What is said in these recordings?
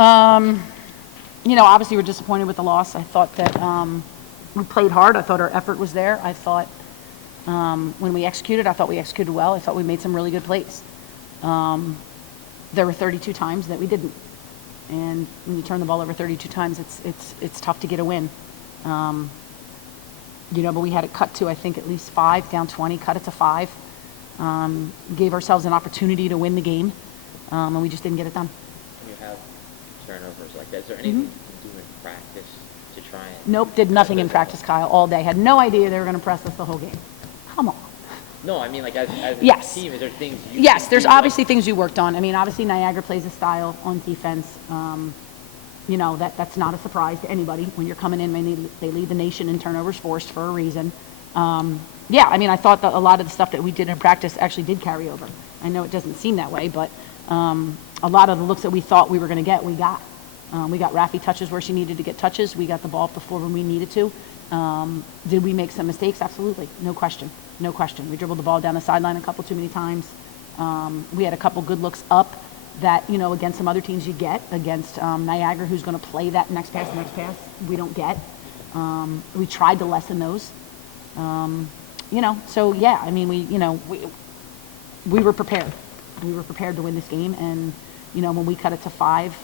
You know, obviously we're disappointed with the loss. I thought that we played hard. I thought our effort was there. I thought when we executed, I thought we executed well. I thought we made some really good plays. There were 32 times that we didn't. And when you turn the ball over 32 times, it's tough to get a win. You know, but we had it cut to, I think, at least 5, down 20, cut it to 5. Gave ourselves an opportunity to win the game, and we just didn't get it done. When you have turnovers like that, is there anything you can do in practice to try and... Nope, did nothing in practice, Kyle, all day. Had no idea they were going to press us the whole game. Come on. No, I mean, like, as Yes. a team, is there things you Yes, can there's do, obviously things we worked on. I mean, obviously Niagara plays a style on defense. You know, that's not a surprise to anybody. When you're coming in, they lead the nation in turnovers forced for a reason. Yeah, I mean, I thought that a lot of the stuff that we did in practice actually did carry over. I know it doesn't seem that way, but a lot of the looks that we thought we were going to get, we got. We got Rafi touches where she needed to get touches. We got the ball off the floor when we needed to. Did we make some mistakes? Absolutely. No question. No question. We dribbled the ball down the sideline a couple too many times. We had a couple good looks up that, you know, against some other teams you get. Against Niagara, who's going to play that next pass, we don't get. We tried to lessen those. You know, so yeah, I mean, we were prepared. We were prepared to win this game, and, you know, when we cut it to 5,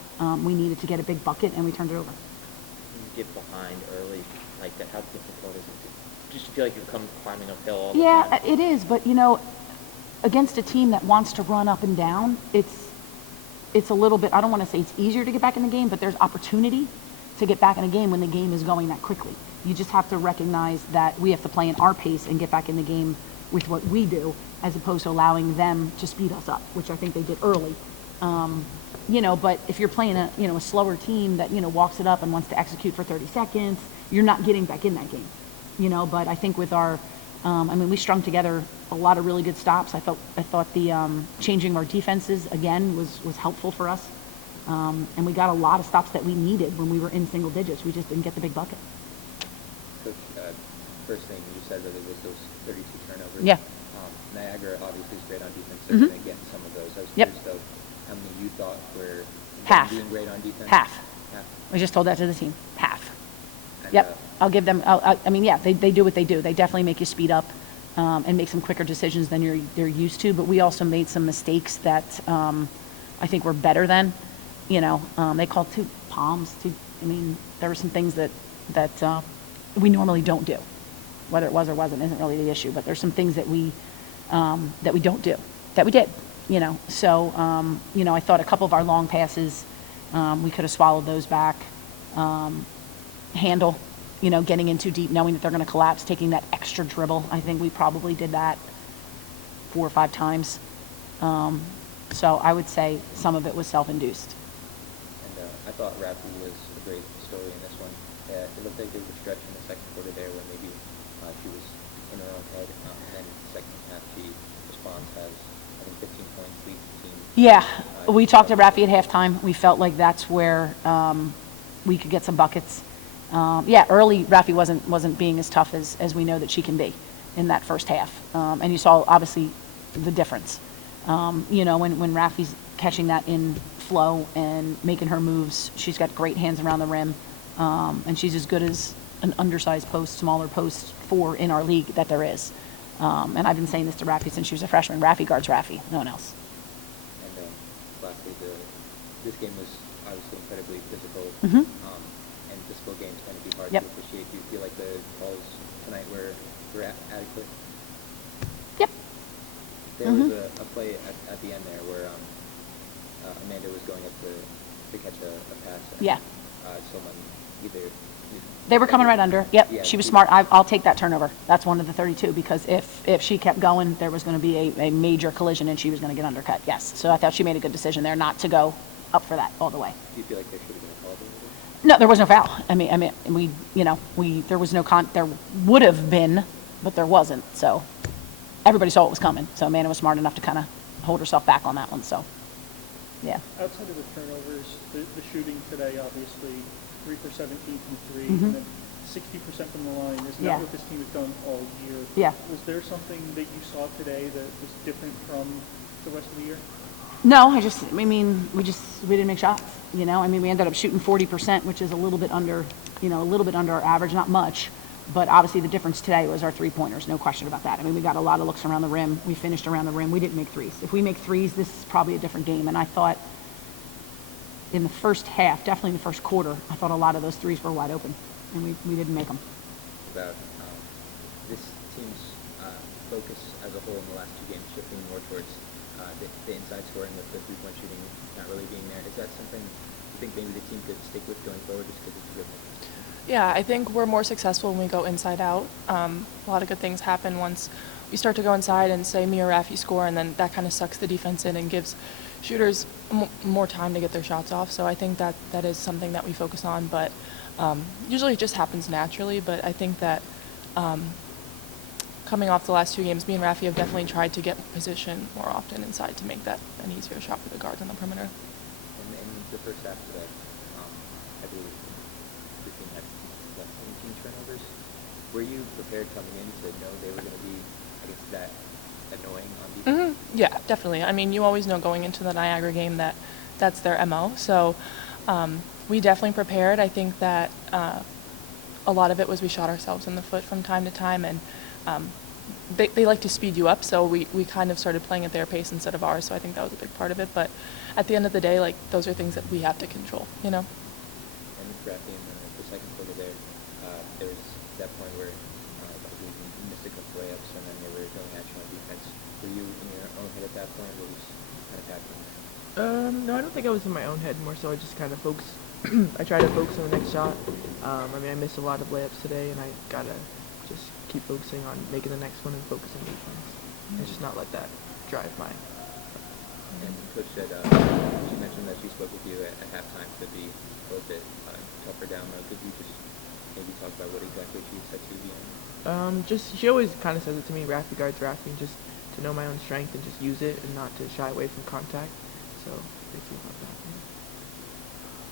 we needed to get a big bucket, and we turned it over. When you get behind early like that, how difficult is it? Just feel like you're climbing uphill all the time? Yeah, it is, but, you know, against a team that wants to run up and down, it's a little bit, I don't want to say it's easier to get back in the game, but there's opportunity to get back in a game when the game is going that quickly. You just have to recognize that we have to play in our pace and get back in the game with what we do, as opposed to allowing them to speed us up, which I think they did early. You know, but if you're playing a slower team that, you know, walks it up and wants to execute for 30 seconds, you're not getting back in that game. You know, but I think with our, I mean, we strung together a lot of really good stops. I thought the changing our defenses again was helpful for us, and we got a lot of stops that we needed when we were in single digits. We just didn't get the big bucket. Coach, first thing you said really was those 32 turnovers. Yeah. Niagara obviously is great on defense. They're going to get some of those. I was curious though, how many you thought were doing great on defense? Half. We just told that to the team. Half. And, Yep. I'll give them. I mean, yeah, they do what they do. They definitely make you speed up and make some quicker decisions than they're used to. But we also made some mistakes that I think were better than. You know, they called 2 palms. I mean, there were some things that we normally don't do. Whether it was or wasn't isn't really the issue. But there's some things that we don't do that we did. You know, so you know, I thought a couple of our long passes we could have swallowed those back. Handle. You know, getting in too deep, knowing that they're going to collapse, taking that extra dribble. I think we probably did that 4 or 5 times. So I would say some of it was self-induced. And I thought Rafi was a great story in this one. It looked like there was a stretch in the second quarter there where maybe she was in her own head. And then in the second half, she responds, has, I think, 15 points, leads the team. Yeah, we talked to Rafi at halftime. We felt like that's where we could get some buckets. Yeah, early Rafi wasn't being as tough as we know that she can be in that first half. And you saw obviously the difference. You know, when Rafi's catching that in flow and making her moves, she's got great hands around the rim. And she's as good as an undersized post, smaller post 4 in our league that there is. And I've been saying this to Rafi since she was a freshman. Rafi guards Rafi, no one else. And lastly, this game was obviously incredibly physical. And physical games tend to be hard to appreciate. Do you feel like the calls tonight were adequate? Yep. There was a play at the end there where Amanda was going up to catch a pass. And, someone either... They were coming right under. Yep, Yeah, she was smart. I'll take that turnover. That's one of the 32 because if she kept going, there was going to be a major collision and she was going to get undercut. Yes, so I thought she made a good decision there not to go up for that all the way. Do you feel like there should have been a call there? No, there was no foul. I mean, there was no there would have been, but there wasn't. So everybody saw what was coming. So Amanda was smart enough to kind of hold herself back on that one. So, yeah. Outside of the turnovers, the shooting today, obviously, 3 for 17 from 3, and then 60% from the line. Isn't that what this team has done all year? Yeah. Was there something that you saw today that was different from the rest of the year? No, we didn't make shots, you know? I mean, we ended up shooting 40%, which is a little bit under our average, not much. But obviously the difference today was our three-pointers, no question about that. I mean, we got a lot of looks around the rim. We finished around the rim. We didn't make threes. If we make threes, this is probably a different game. And I thought in the first half, definitely in the first quarter, I thought a lot of those threes were wide open, and we didn't make them. About this team's focus as a whole in the last two games shifting more towards the inside scoring with the three-point shooting not really being there. Is that something you think maybe the team could stick with going forward just because it's a good one? Yeah, I think we're more successful when we go inside out. A lot of good things happen once we start to go inside and say me or Rafi score, and then that kind of sucks the defense in and gives shooters more time to get their shots off. So I think that is something that we focus on, but usually it just happens naturally. But I think that coming off the last two games, me and Rafi have definitely tried to get in position more often inside to make that an easier shot for the guards on the perimeter. And in the first half of that, I believe the team had less than 18 turnovers. Were you prepared coming in to know they were going to be, I guess, that annoying on defense? Mm-hmm. Yeah, definitely. I mean, you always know going into the Niagara game that that's their MO. So we definitely prepared. I think that a lot of it was we shot ourselves in the foot from time to time, and they like to speed you up, so we kind of started playing at their pace instead of ours, so I think that was a big part of it. But at the end of the day, like, those are things that we have to control, you know? And Rafi, in the second quarter there was that point where I believe you missed a couple layups and then they were going at you on defense. Were you in your own head at that point? What was kind of happening there? No, I don't think I was in my own head. More so I just kind of focus. I try to focus on the next shot. I mean, I missed a lot of layups today, and I gotta just keep focusing on making the next one and focus on defense, and just not let that drive my. And Coach said, she mentioned that she spoke with you at halftime to be a little bit tougher down low. Could you just maybe talk about what exactly she said to you? Just she always kind of says it to me, Rafi guards Rafi, and just to know my own strength and just use it and not to shy away from contact. So basically about that. Yeah.